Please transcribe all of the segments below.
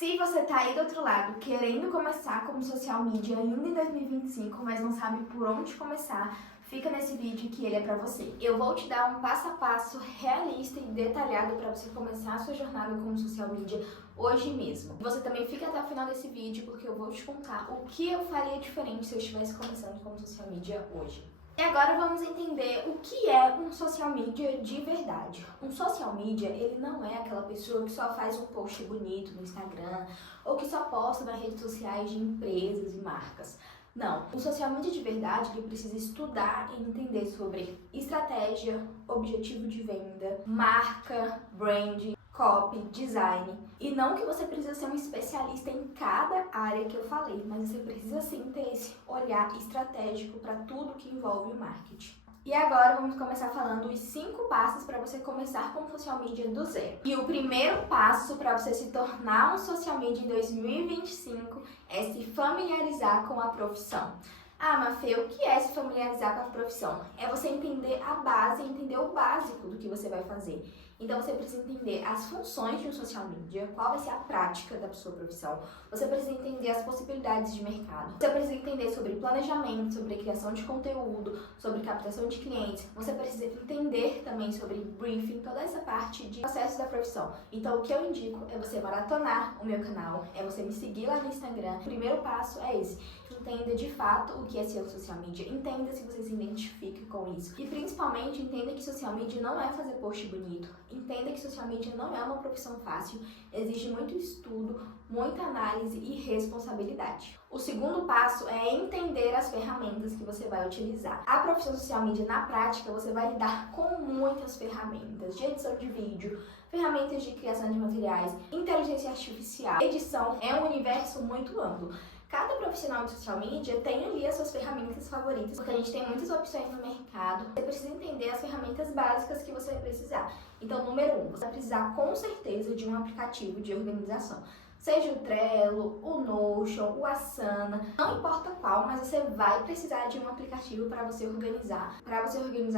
Se você tá aí do outro lado querendo começar como social media ainda em 2025, mas não sabe por onde começar, fica nesse vídeo que ele é pra você. Eu vou te dar um passo a passo realista e detalhado para você começar a sua jornada como social media hoje mesmo. Você também fica até o final desse vídeo porque eu vou te contar o que eu faria diferente se eu estivesse começando como social media hoje. E agora vamos entender o que é um social media de verdade. Um social media, ele não é aquela pessoa que só faz um post bonito no Instagram ou que só posta nas redes sociais de empresas e marcas. Não, um social media de verdade, ele precisa estudar e entender sobre estratégia, objetivo de venda, marca, brand, copy, design. E não que você precisa ser um especialista em cada área que eu falei, mas você precisa sim ter esse olhar estratégico para tudo que envolve o marketing. E agora vamos começar falando os 5 passos para você começar com social media do zero. E o primeiro passo para você se tornar um social media em 2025 é se familiarizar com a profissão. Ah, Mafê, o que é se familiarizar com a profissão? É você entender a base, entender o básico do que você vai fazer. Então você precisa entender as funções de um social media, qual vai ser a prática da sua profissão. Você precisa entender as possibilidades de mercado. Você precisa entender sobre planejamento, sobre criação de conteúdo, sobre captação de clientes. Você precisa entender também sobre briefing, toda essa parte de processo da profissão. Então o que eu indico é você maratonar o meu canal, é você me seguir lá no Instagram. O primeiro passo é esse. Entenda de fato o que é ser um social media. Entenda se você se identifica com isso. E principalmente entenda que social media não é fazer post bonito. Entenda que social media não é uma profissão fácil. Exige muito estudo, muita análise e responsabilidade. O segundo passo é entender as ferramentas que você vai utilizar. A profissão social media, na prática, você vai lidar com muitas ferramentas de edição de vídeo, ferramentas de criação de materiais, inteligência artificial. Edição é um universo muito amplo. Cada profissional de social media tem ali as suas ferramentas favoritas, porque a gente tem muitas opções no mercado. Você precisa entender as ferramentas básicas que você vai precisar. Então, número 1, você vai precisar com certeza de um aplicativo de organização. Seja o Trello, o Notion, o Asana, não importa qual, mas você vai precisar de um aplicativo para você organizar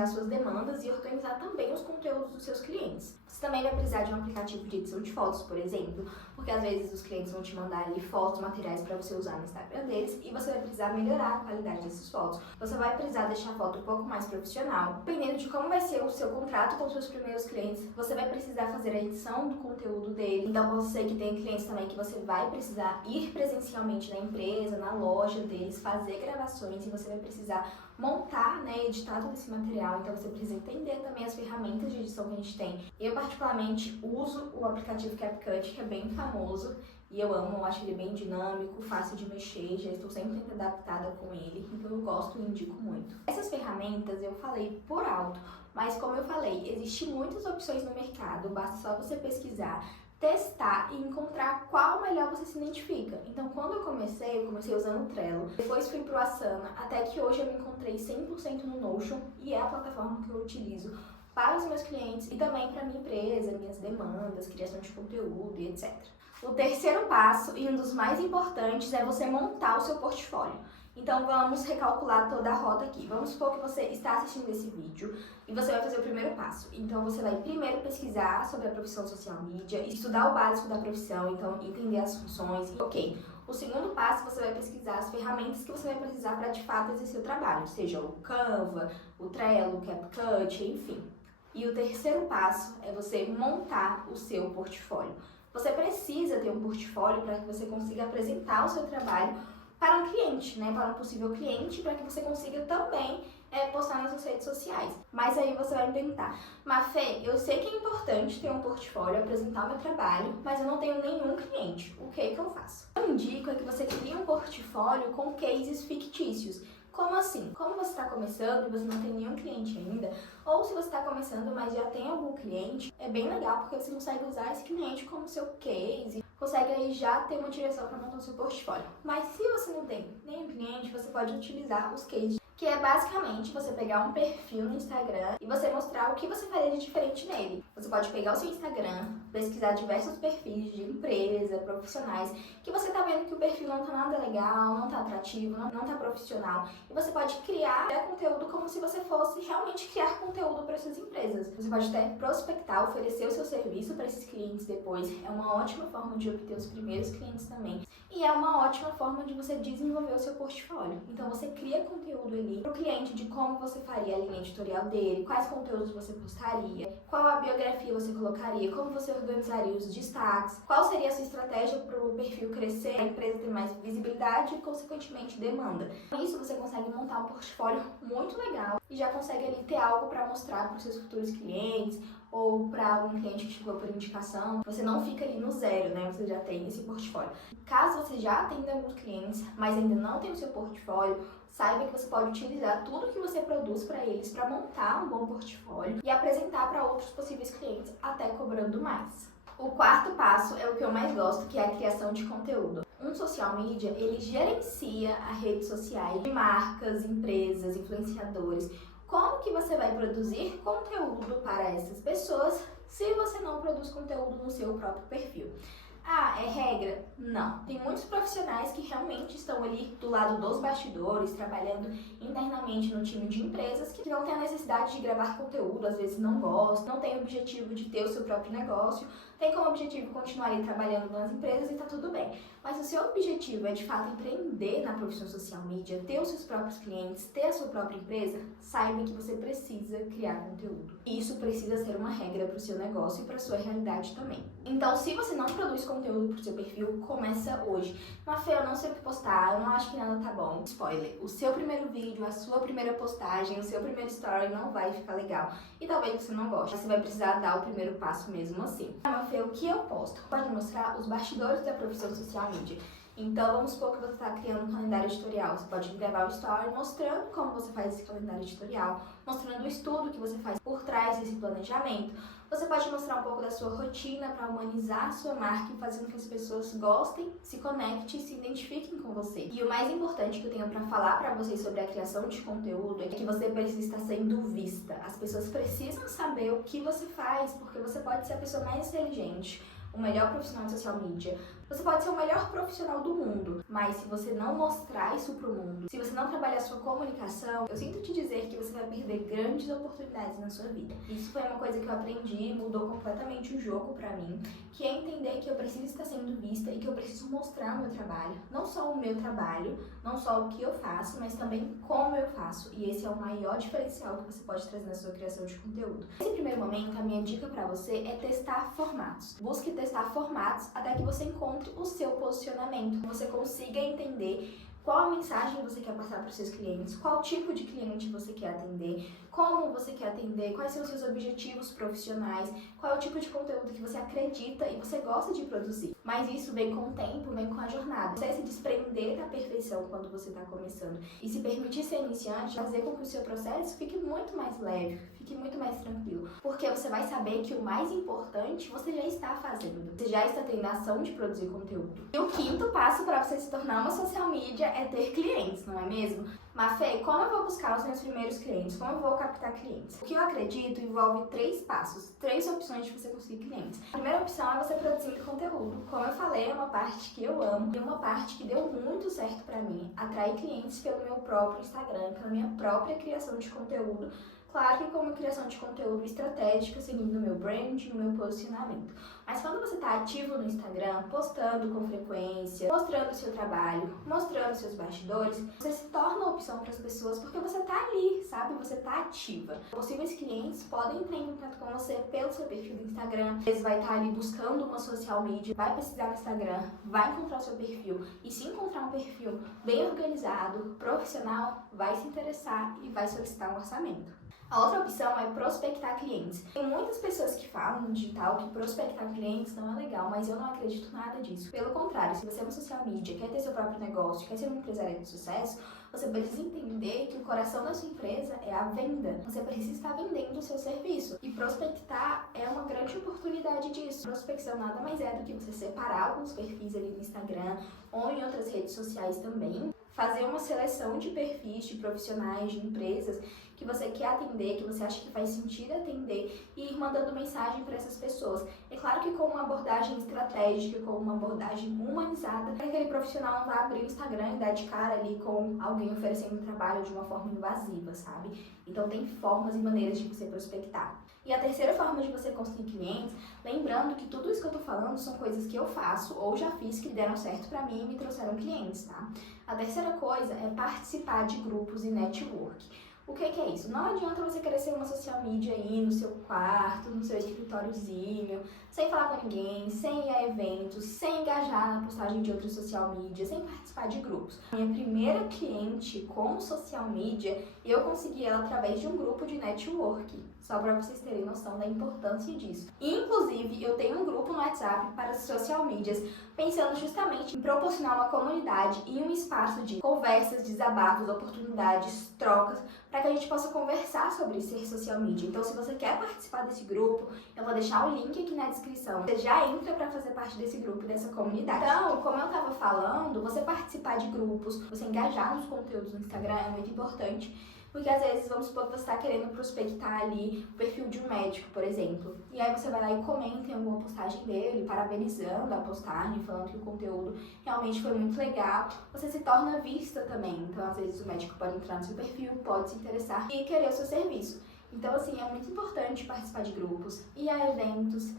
suas demandas e organizar também os conteúdos dos seus clientes. Você também vai precisar de um aplicativo de edição de fotos, por exemplo, porque às vezes os clientes vão te mandar ali fotos, materiais para você usar no Instagram deles e você vai precisar melhorar a qualidade dessas fotos. Você vai precisar deixar a foto um pouco mais profissional. Dependendo de como vai ser o seu contrato com os seus primeiros clientes, você vai precisar fazer a edição do conteúdo dele. Então, pode ser que tenha clientes também que você vai precisar ir presencialmente na empresa, na loja deles, fazer gravações e você vai precisar montar, editar todo esse material. Então você precisa entender também as ferramentas de edição que a gente tem. Eu particularmente uso o aplicativo CapCut, que é bem famoso e eu amo, eu acho ele bem dinâmico, fácil de mexer, já estou sempre adaptada com ele, então eu gosto e indico muito. Essas ferramentas eu falei por alto, mas como eu falei, existem muitas opções no mercado, basta só você pesquisar, testar e encontrar qual melhor você se identifica. Então, quando eu comecei usando o Trello, depois fui pro Asana, até que hoje eu me encontrei 100% no Notion e é a plataforma que eu utilizo para os meus clientes e também para minha empresa, minhas demandas, criação de conteúdo e etc. O terceiro passo, e um dos mais importantes, é você montar o seu portfólio. Então vamos recalcular toda a rota aqui. Vamos supor que você está assistindo esse vídeo e você vai fazer o primeiro passo. Então você vai primeiro pesquisar sobre a profissão social media, estudar o básico da profissão, então entender as funções. Ok. O segundo passo, você vai pesquisar as ferramentas que você vai precisar para de fato exercer o trabalho, seja o Canva, o Trello, o CapCut, enfim. E o terceiro passo é você montar o seu portfólio. Você precisa ter um portfólio para que você consiga apresentar o seu trabalho para um cliente, para um possível cliente, para que você consiga também postar nas suas redes sociais. Mas aí você vai me perguntar, Mafê, eu sei que é importante ter um portfólio, apresentar o meu trabalho, mas eu não tenho nenhum cliente. O que eu faço? Eu indico é que você crie um portfólio com cases fictícios. Como assim? Como você está começando e você não tem nenhum cliente ainda, ou se você está começando, mas já tem algum cliente, é bem legal porque você consegue usar esse cliente como seu case, consegue aí já ter uma direção para montar o seu portfólio. Mas se você não tem nenhum cliente, você pode utilizar os cases que é basicamente você pegar um perfil no Instagram e você mostrar o que você faria de diferente nele. Você pode pegar o seu Instagram, pesquisar diversos perfis de empresa, profissionais, que você tá vendo que o perfil não tá nada legal, não tá atrativo, não tá profissional, e você pode criar conteúdo como se você fosse realmente criar conteúdo para essas empresas. Você pode até prospectar, oferecer o seu serviço para esses clientes depois. É uma ótima forma de obter os primeiros clientes também. E é uma ótima forma de você desenvolver o seu portfólio. Então você cria conteúdo ali para o cliente de como você faria a linha editorial dele, quais conteúdos você postaria, qual a biografia você colocaria, como você organizaria os destaques, qual seria a sua estratégia para o perfil crescer, a empresa ter mais visibilidade e, consequentemente, demanda. Com isso, você consegue montar um portfólio muito legal e já consegue ali ter algo para mostrar para os seus futuros clientes ou para algum cliente que chegou por indicação. Você não fica ali no zero, né? Você já tem esse portfólio. Caso você já atenda alguns clientes, mas ainda não tem o seu portfólio, saiba que você pode utilizar tudo que você produz para eles para montar um bom portfólio e apresentar para outros possíveis clientes, até cobrando mais. O quarto passo é o que eu mais gosto, que é a criação de conteúdo. Um social media, ele gerencia as redes sociais de marcas, empresas, influenciadores. Como que você vai produzir conteúdo para essas pessoas se você não produz conteúdo no seu próprio perfil? Ah, é regra? Não. Tem muitos profissionais que realmente estão ali do lado dos bastidores, trabalhando internamente no time de empresas, que não tem a necessidade de gravar conteúdo, às vezes não gostam, não tem o objetivo de ter o seu próprio negócio, tem como objetivo continuar ali trabalhando nas empresas e tá tudo bem. Mas se o seu objetivo é de fato empreender na profissão social media, ter os seus próprios clientes, ter a sua própria empresa, saiba que você precisa criar conteúdo. E isso precisa ser uma regra para o seu negócio e para a sua realidade também. Então, se você não produz conteúdo para o seu perfil, começa hoje. Mas Fê, eu não sei o que postar, eu não acho que nada tá bom. Spoiler, o seu primeiro vídeo, a sua primeira postagem, o seu primeiro story não vai ficar legal. E talvez você não goste, você vai precisar dar o primeiro passo mesmo assim. Mas Fê, o que eu posto? Pode mostrar os bastidores da profissão social media. Então, vamos supor que você está criando um calendário editorial. Você pode gravar o story mostrando como você faz esse calendário editorial, mostrando o estudo que você faz por trás desse planejamento. Você pode mostrar um pouco da sua rotina para humanizar a sua marca e fazer com que as pessoas gostem, se conectem e se identifiquem com você. E o mais importante que eu tenho para falar para vocês sobre a criação de conteúdo é que você precisa estar sendo vista. As pessoas precisam saber o que você faz, porque você pode ser a pessoa mais inteligente, o melhor profissional de social media. Você pode ser o melhor profissional do mundo, mas se você não mostrar isso pro mundo, se você não trabalhar a sua comunicação, eu sinto te dizer que você vai perder grandes oportunidades na sua vida. Isso foi uma coisa que eu aprendi, mudou completamente o jogo pra mim, que é entender que eu preciso estar sendo vista e que eu preciso mostrar o meu trabalho. Não só o meu trabalho, não só o que eu faço, mas também como eu faço. E esse é o maior diferencial que você pode trazer na sua criação de conteúdo. Nesse primeiro momento, a minha dica pra você é testar formatos. Busque testar formatos até que você encontre o seu posicionamento, você consiga entender qual a mensagem você quer passar para os seus clientes, qual tipo de cliente você quer atender, como você quer atender, quais são os seus objetivos profissionais, qual é o tipo de conteúdo que você acredita e você gosta de produzir. Mas isso vem com o tempo, vem com a jornada. Você se desprender da perfeição quando você está começando e se permitir ser iniciante, fazer com que o seu processo fique muito mais leve, fique muito mais tranquilo, porque você vai saber que o mais importante você já está fazendo, você já está tendo a ação de produzir conteúdo. E o quinto passo para você se tornar uma social media é ter clientes, não é mesmo? Mas Fê, como eu vou buscar os meus primeiros clientes? Como eu vou captar clientes? O que eu acredito envolve 3 passos, 3 opções de você conseguir clientes. A primeira opção é você produzir conteúdo. Como eu falei, é uma parte que eu amo e uma parte que deu muito certo pra mim. Atrair clientes pelo meu próprio Instagram, pela minha própria criação de conteúdo. Claro que com uma criação de conteúdo estratégica, seguindo o meu branding, o meu posicionamento. Mas quando você está ativo no Instagram, postando com frequência, mostrando o seu trabalho, mostrando os seus bastidores, você se torna opção para as pessoas porque você está ali, sabe? Você está ativa. Possíveis clientes podem entrar em contato com você pelo seu perfil do Instagram. Eles vão estar ali buscando uma social media, vai pesquisar no Instagram, vai encontrar o seu perfil. E se encontrar um perfil bem organizado, profissional, vai se interessar e vai solicitar um orçamento. A outra opção é prospectar clientes. Tem muitas pessoas que falam no digital que prospectar clientes não é legal, mas eu não acredito nada disso. Pelo contrário, se você é uma social media, quer ter seu próprio negócio, quer ser uma empresária de sucesso, você precisa entender que o coração da sua empresa é a venda. Você precisa estar vendendo o seu serviço. E prospectar é uma grande oportunidade disso. Prospecção nada mais é do que você separar alguns perfis ali no Instagram ou em outras redes sociais também, fazer uma seleção de perfis de profissionais, de empresas que você quer atender, que você acha que faz sentido atender e ir mandando mensagem para essas pessoas. É claro que com uma abordagem estratégica, com uma abordagem humanizada, aquele profissional não vai abrir o Instagram e dar de cara ali com alguém oferecendo trabalho de uma forma invasiva, sabe? Então tem formas e maneiras de você prospectar. E a terceira forma de você conseguir clientes, lembrando que tudo isso que eu tô falando são coisas que eu faço ou já fiz que deram certo pra mim e me trouxeram clientes, tá? A terceira coisa é participar de grupos e network. O que é isso? Não adianta você querer ser uma social media aí no seu quarto, no seu escritóriozinho, sem falar com ninguém, sem ir a eventos, sem engajar na postagem de outros social media, sem participar de grupos. Minha primeira cliente como social media, eu consegui ela através de um grupo de network, só para vocês terem noção da importância disso. Inclusive, eu tenho um grupo no WhatsApp para social medias, pensando justamente em proporcionar uma comunidade e um espaço de conversas, desabafos, oportunidades, trocas, para que a gente possa conversar sobre ser social media. Então, se você quer participar desse grupo, eu vou deixar o link aqui na descrição. Você já entra para fazer parte desse grupo, dessa comunidade. Então, como eu estava falando, você participar de grupos, você engajar nos conteúdos no Instagram é muito importante. Porque às vezes, vamos supor que você está querendo prospectar ali o perfil de um médico, por exemplo. E aí você vai lá e comenta em alguma postagem dele, parabenizando a postagem, falando que o conteúdo realmente foi muito legal. Você se torna vista também. Então, às vezes, o médico pode entrar no seu perfil, pode se interessar e querer o seu serviço. Então, assim, é muito importante participar de grupos, ir a eventos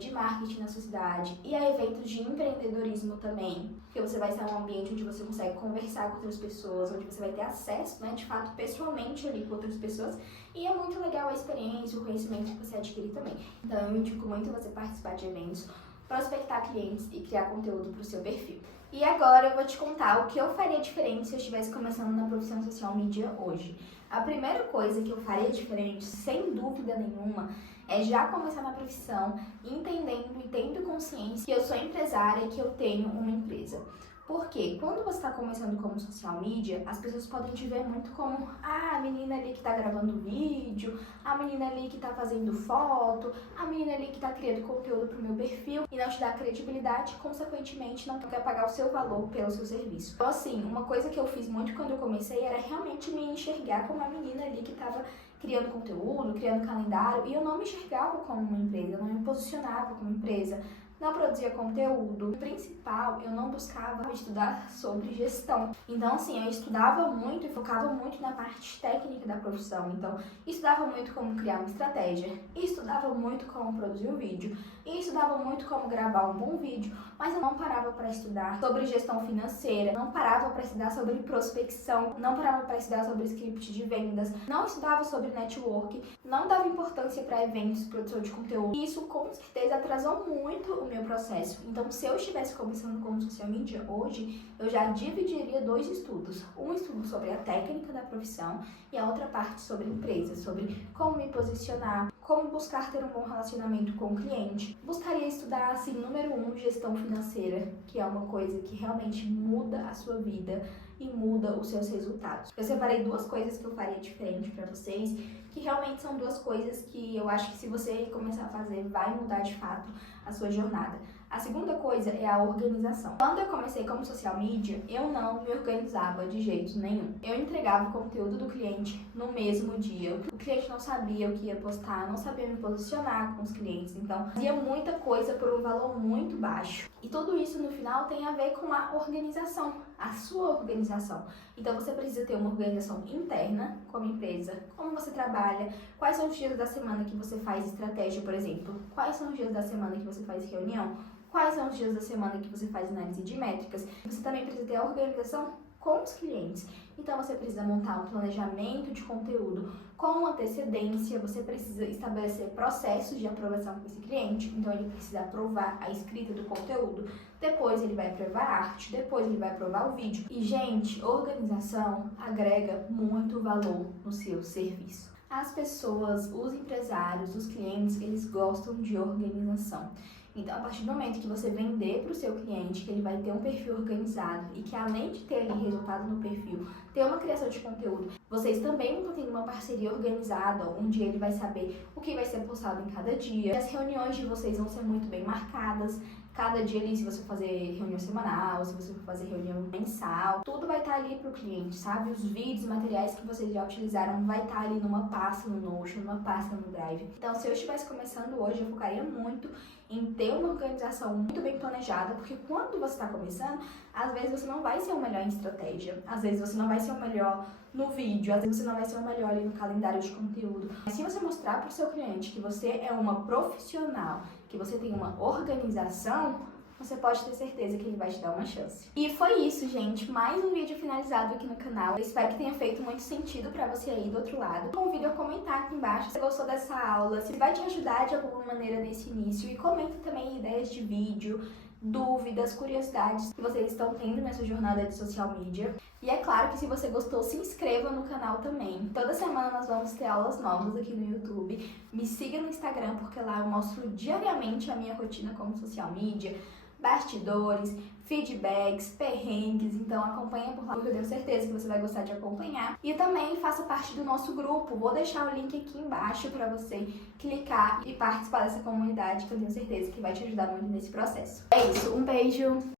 de marketing na sua cidade e a eventos de empreendedorismo também, porque você vai estar em um ambiente onde você consegue conversar com outras pessoas, onde você vai ter acesso, né, de fato, pessoalmente ali com outras pessoas, e é muito legal a experiência, o conhecimento que você adquire também. Então eu indico muito você participar de eventos, prospectar clientes e criar conteúdo para o seu perfil. E agora eu vou te contar o que eu faria diferente se eu estivesse começando na profissão social media hoje. A primeira coisa que eu faria diferente, sem dúvida nenhuma, é já começar na profissão entendendo e tendo consciência que eu sou empresária e que eu tenho uma empresa. Porque quando você está começando como social media, as pessoas podem te ver muito como a menina ali que está gravando vídeo, a menina ali que está fazendo foto, a menina ali que está criando conteúdo para o meu perfil e não te dá credibilidade, consequentemente não quer pagar o seu valor pelo seu serviço. Então assim, uma coisa que eu fiz muito quando eu comecei era realmente me enxergar como a menina ali que estava criando conteúdo, criando calendário, e eu não me enxergava como uma empresa, eu não me posicionava como empresa, não produzia conteúdo. O principal, eu não buscava estudar sobre gestão. Então, assim, eu estudava muito e focava muito na parte técnica da profissão. Então, estudava muito como criar uma estratégia, estudava muito como produzir um vídeo, e estudava muito como gravar um bom vídeo, mas eu não parava para estudar sobre gestão financeira, não parava para estudar sobre prospecção, não parava para estudar sobre script de vendas, não estudava sobre network, não dava importância para eventos, produção de conteúdo. E isso, com certeza, atrasou muito o meu processo. Então, se eu estivesse começando como social media hoje, eu já dividiria 2 estudos. Um estudo sobre a técnica da profissão e a outra parte sobre empresa, sobre como me posicionar, como buscar ter um bom relacionamento com o cliente. Buscaria estudar, assim, número 1, gestão financeira, que é uma coisa que realmente muda a sua vida e muda os seus resultados. Eu separei 2 coisas que eu faria diferente para vocês, que realmente são 2 coisas que eu acho que se você começar a fazer, vai mudar de fato a sua jornada. A segunda coisa é a organização. Quando eu comecei como social media, eu não me organizava de jeito nenhum. Eu entregava o conteúdo do cliente no mesmo dia. O cliente não sabia o que ia postar, não sabia me posicionar com os clientes. Então, fazia muita coisa por um valor muito baixo. E tudo isso, no final, tem a ver com a organização, a sua organização. Então, você precisa ter uma organização interna como empresa, como você trabalha, quais são os dias da semana que você faz estratégia, por exemplo, quais são os dias da semana que você faz reunião, quais são os dias da semana que você faz análise de métricas. Você também precisa ter a organização com os clientes. Então, você precisa montar um planejamento de conteúdo com antecedência, você precisa estabelecer processos de aprovação com esse cliente. Então, ele precisa aprovar a escrita do conteúdo, depois ele vai aprovar a arte, depois ele vai aprovar o vídeo. E, gente, organização agrega muito valor no seu serviço. As pessoas, os empresários, os clientes, eles gostam de organização. Então, a partir do momento que você vender para o seu cliente que ele vai ter um perfil organizado e que além de ter ali resultado no perfil, ter uma criação de conteúdo, vocês também vão ter uma parceria organizada, onde ele vai saber o que vai ser postado em cada dia. As reuniões de vocês vão ser muito bem marcadas. Cada dia ali, se você for fazer reunião semanal, se você for fazer reunião mensal, tudo vai estar ali para o cliente, sabe? Os vídeos, materiais que vocês já utilizaram vai estar ali numa pasta no Notion, numa pasta no Drive. Então, se eu estivesse começando hoje, eu focaria muito em ter uma organização muito bem planejada, porque quando você está começando, às vezes você não vai ser o melhor em estratégia, às vezes você não vai ser o melhor no vídeo, às vezes você não vai ser o melhor ali no calendário de conteúdo. Mas se você mostrar para o seu cliente que você é uma profissional, que você tem uma organização, você pode ter certeza que ele vai te dar uma chance. E foi isso, gente. Mais um vídeo finalizado aqui no canal. Eu espero que tenha feito muito sentido pra você aí do outro lado. Convido a comentar aqui embaixo se você gostou dessa aula, se vai te ajudar de alguma maneira nesse início. E comenta também ideias de vídeo, dúvidas, curiosidades que vocês estão tendo nessa jornada de social media. E é claro que se você gostou, se inscreva no canal também. Toda semana nós vamos ter aulas novas aqui no YouTube. Me siga no Instagram, porque lá eu mostro diariamente a minha rotina como social media, bastidores, feedbacks, perrengues, então acompanha por lá, porque eu tenho certeza que você vai gostar de acompanhar. E também faça parte do nosso grupo, vou deixar o link aqui embaixo para você clicar e participar dessa comunidade, que eu tenho certeza que vai te ajudar muito nesse processo. É isso, um beijo!